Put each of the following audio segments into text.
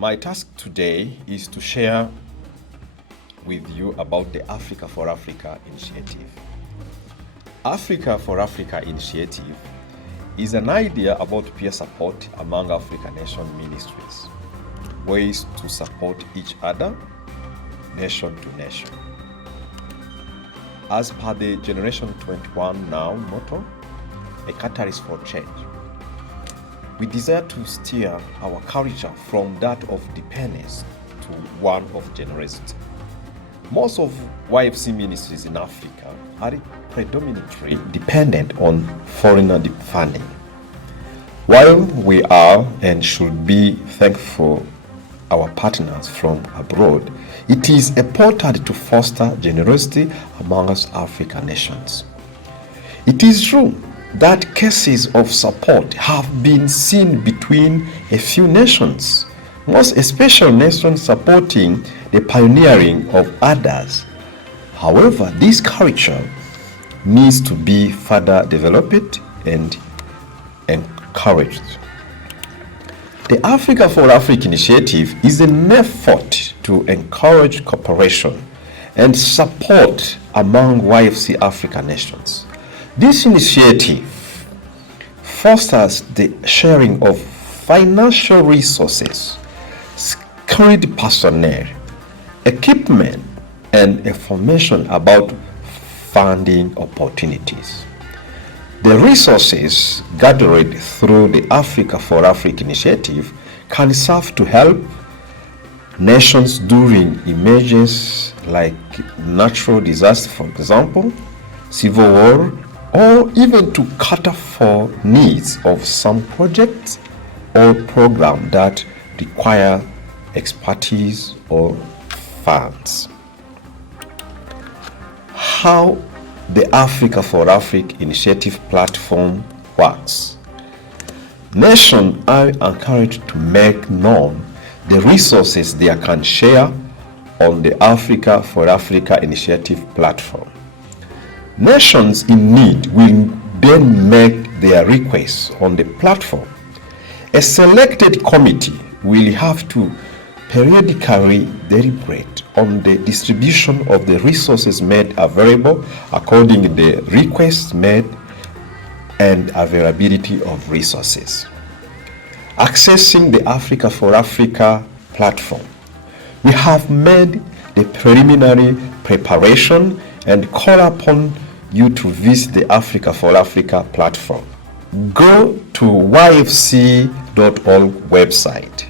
My task today is to share with you about the Africa for Africa initiative. Africa for Africa initiative is an idea about peer support among African nation ministries, ways to support each other, nation to nation. As per the Generation 21 Now motto, a catalyst for change, we desire to steer our culture from that of dependence to one of generosity. Most of YFC ministries in Africa are predominantly dependent on foreign funding. While we are and should be thankful our partners from abroad, it is important to foster generosity amongst African nations. It is true that cases of support have been seen between a few nations, most especially nations supporting the pioneering of others. However, this culture needs to be further developed and encouraged. The Africa for Africa initiative is an effort to encourage cooperation and support among YFC African nations. This initiative fosters the sharing of financial resources, skilled personnel, equipment, and information about funding opportunities. The resources gathered through the Africa for Africa initiative can serve to help nations during emergencies like natural disaster, for example, civil war, or even to cater for needs of some projects or programs that require expertise or funds. How the Africa for Africa initiative platform works. Nations are encouraged to make known the resources they can share on the Africa for Africa initiative platform. Nations in need will then make their requests on the platform. A selected committee will have to periodically deliberate on the distribution of the resources made available according to the requests made and availability of resources. Accessing the Africa for Africa platform, we have made the preliminary preparation and call upon you to visit the Africa for Africa platform. Go to yfc.org website.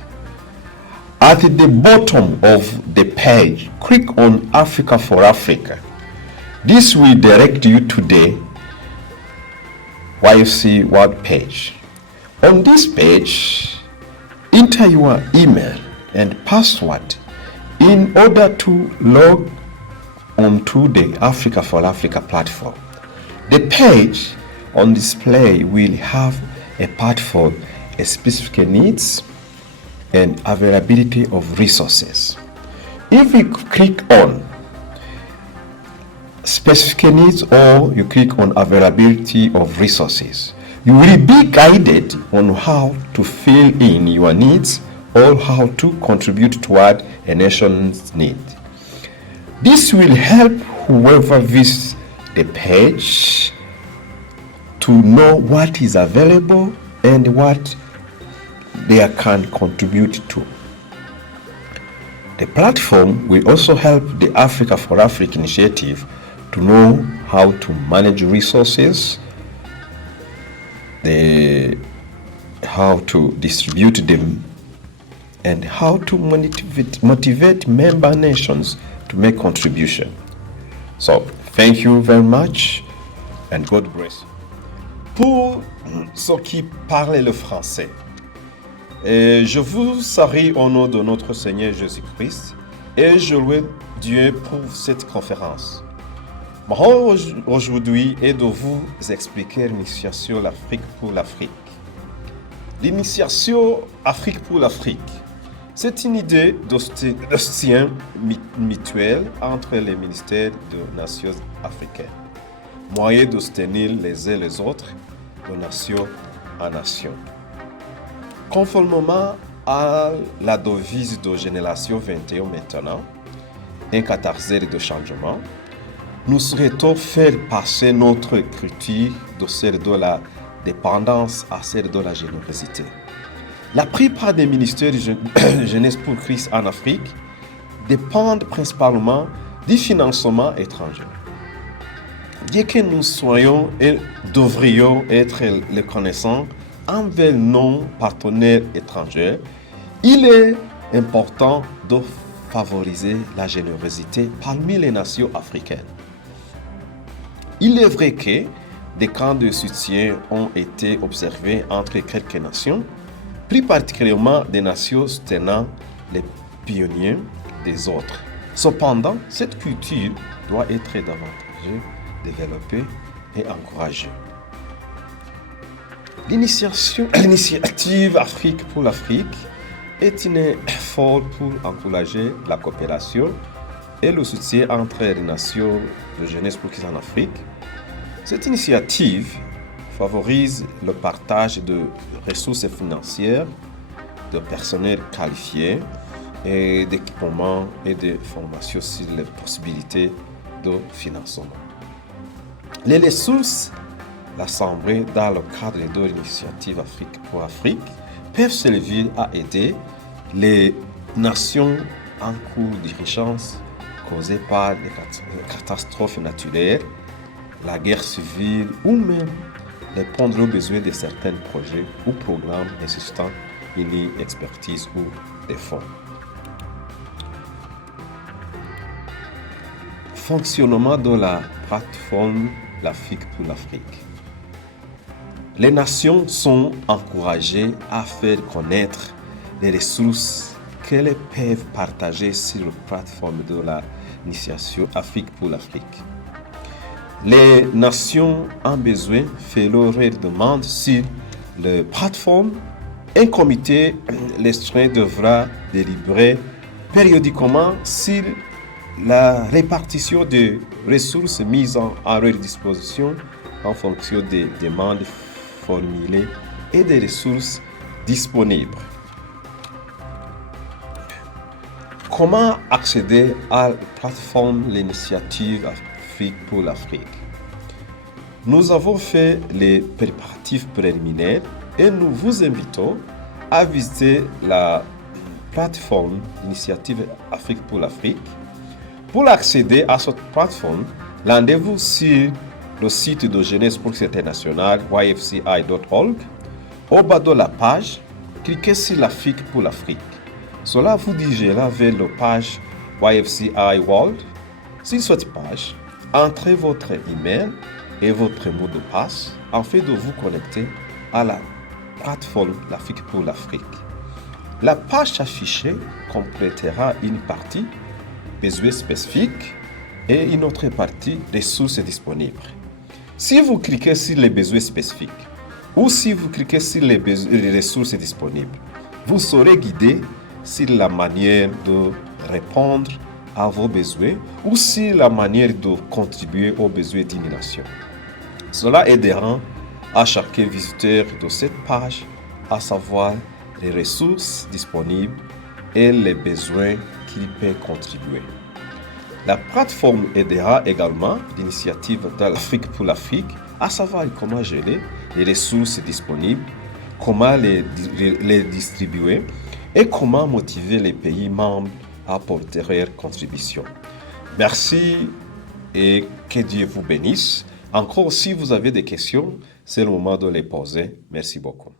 At the bottom of the page, click on Africa for Africa. This will direct you to the YFC web page. On this page, enter your email and password in order to log onto the Africa for Africa platform. The page on display will have a part for specific needs and availability of resources. If you click on specific needs or you click on availability of resources, you will be guided on how to fill in your needs or how to contribute toward a nation's need. This will help whoever visits the page to know what is available and what they can contribute to. The platform will also help the Africa for Africa initiative to know how to manage resources, how to distribute them, and how to motivate member nations to make contribution. So, thank you very much and God bless you. Pour ceux qui parlent le français, je vous salue au nom de notre Seigneur Jésus-Christ et je loue Dieu pour cette conférence. Mon rôle aujourd'hui est de vous expliquer l'initiation l'Afrique pour l'Afrique. L'initiation Afrique pour l'Afrique, c'est une idée de soutien mutuel entre les ministères des nations africaines, moyen de soutenir les uns les autres de nation en nation. Conformément à la devise de Génération 21 maintenant, un catharsis de changement, nous souhaitons faire passer notre culture de celle de la dépendance à celle de la générosité. La plupart des ministères de Jeunesse pour Christ en Afrique dépendent principalement du financement étranger. Bien que nous soyons et devrions être reconnaissants envers nos partenaires étrangers, il est important de favoriser la générosité parmi les nations africaines. Il est vrai que des camps de soutien ont été observés entre quelques nations, plus particulièrement des nations soutenant les pionniers des autres. Cependant, cette culture doit être davantage développée et encouragée. L'initiative Afrique pour l'Afrique est un effort pour encourager la coopération et le soutien entre les nations de jeunesse pour Christ en Afrique. Cette initiative favorise le partage de ressources financières, de personnel qualifié et d'équipements et de formations sur les possibilités de financement. Les ressources rassemblées dans le cadre de l'initiative Afrique pour l'Afrique peuvent servir à aider les nations en cours d'urgence causées par des catastrophes naturelles, la guerre civile ou même répondre aux besoins de certains projets ou programmes nécessitant une expertise ou des fonds. Fonctionnement de la plateforme L'Afrique pour l'Afrique. Les nations sont encouragées à faire connaître les ressources qu'elles peuvent partager sur la plateforme de l'initiative Afrique pour l'Afrique. Les nations ont besoin de faire leur demande sur la plateforme. Un comité restreint devra délibérer périodiquement sur la répartition des ressources mises à leur disposition en fonction des demandes formulées et des ressources disponibles. Comment accéder à la plateforme l'initiative Afrique pour l'Afrique? Nous avons fait les préparatifs préliminaires et nous vous invitons à visiter la plateforme l'initiative Afrique pour l'Afrique. Pour accéder à cette plateforme, rendez-vous sur le site de Jeunesse pour Christ international yfci.org. Au bas de la page, cliquez sur l'Afrique pour l'Afrique. Cela vous dirigera vers la page YFCI World. Sur cette page, entrez votre email et votre mot de passe afin de vous connecter à la plateforme L'Afrique pour l'Afrique. La page affichée complétera une partie besoins spécifiques et une autre partie ressources disponibles. Si vous cliquez sur les besoins spécifiques ou si vous cliquez sur les ressources disponibles, vous serez guidé sur la manière de répondre à vos besoins ou sur la manière de contribuer aux besoins d'une nation. Cela aidera à chaque visiteur de cette page à savoir les ressources disponibles et les besoins qu'il peut contribuer. La plateforme aidera également l'initiative de l'Afrique pour l'Afrique à savoir comment gérer les ressources disponibles, comment les distribuer et comment motiver les pays membres à apporter leur contribution. Merci et que Dieu vous bénisse. Encore, si vous avez des questions, c'est le moment de les poser. Merci beaucoup.